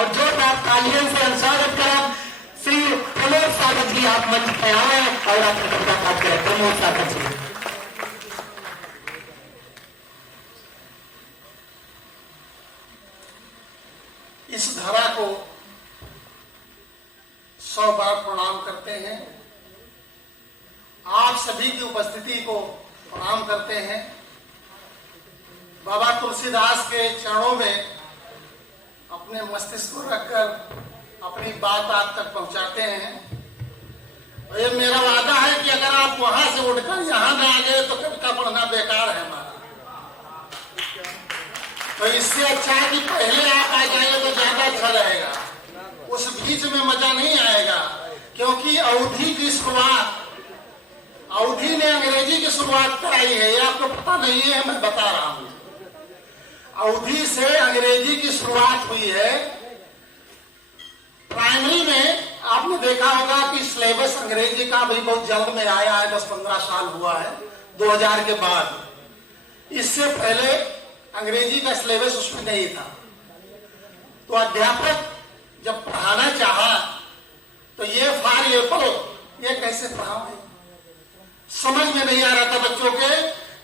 और जोरदार तालियों से हम स्वागत करें श्री प्रमोद सागर जी। आप मंच पे आए और आप कविता पाठ करें। प्रमोद सागर जी। इस धरा को 100 बार प्रणाम करते हैं। आप सभी की उपस्थिति को प्रणाम करते हैं। बाबा तुलसीदास के चरणों में अपने मस्तिष्क को रखकर अपनी बात आप तक पहुंचाते हैं। और ये मेरा वादा है कि अगर आप वहां से उठकर यहां ना आ गए तो कविता पढ़ना बेकार है हमारा। तो इससे अच्छा है कि पहले आप आ जाइए तो ज्यादा अच्छा रहेगा। उस बीच में मजा नहीं आएगा, क्योंकि अवधि की शुरुआत, अवधि ने अंग्रेजी की शुरुआत कराई है। ये आपको पता नहीं है, मैं बता रहा हूं। अवधि से अंग्रेजी की शुरुआत हुई है। प्राइमरी में आपने देखा होगा कि सिलेबस अंग्रेजी का भी बहुत जल्द में आया है। 10-15 साल हुआ है 2000 के बाद। इससे पहले अंग्रेजी का सिलेबस उसमें नहीं था। तो अध्यापक जब पढ़ाना चाहा तो ये फॉर एप्पल ये कैसे पढ़ाओगे, समझ में नहीं आ रहा था बच्चों के।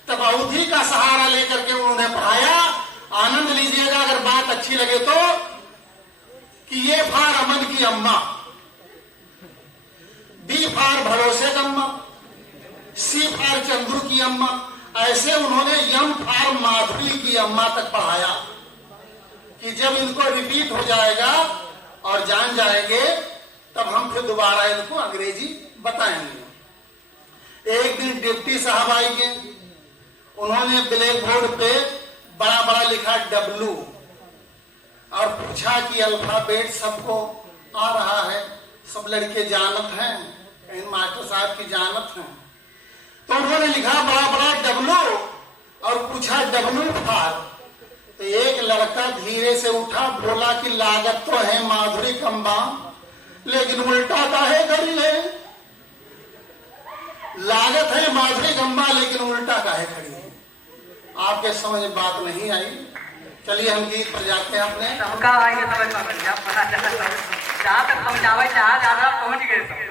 तब अवधि का सहारा लेकर के उन्होंने पढ़ाया। आनंद लीजिएगा अगर बात अच्छी लगे तो, कि ये फार अमन की अम्मा, बी फार भरोसे का अम्मा, सी फार चंद्रू की अम्मा, ऐसे उन्होंने यम फार माधुरी की अम्मा तक पढ़ाया कि जब इनको रिपीट हो जाएगा और जान जाएंगे तब हम फिर दोबारा इनको अंग्रेजी बताएंगे। एक दिन डिप्टी साहब आएंगे, उन्होंने ब्लैक बोर्ड पे बड़ा बड़ा लिखा W और पूछा कि अल्फाबेट सबको आ रहा है, सब लड़के जानत हैं, कहीं मास्टर साहब की जानत हैं। तो उन्होंने लिखा बड़ा बड़ा W और पूछा W फार। तो एक लड़का धीरे से उठा, बोला कि लागत तो है माधुरी कम्बा, लेकिन उल्टा काहे खड़ी है। लागत है माधुरी कम्बा लेकिन उल्टा काहे खड़ी है। आपके समझ बात नहीं आई। चलिए हम गीत पर जाते हैं अपने। जहाँ तक पहुँचावे जहाँ पहुँच गए।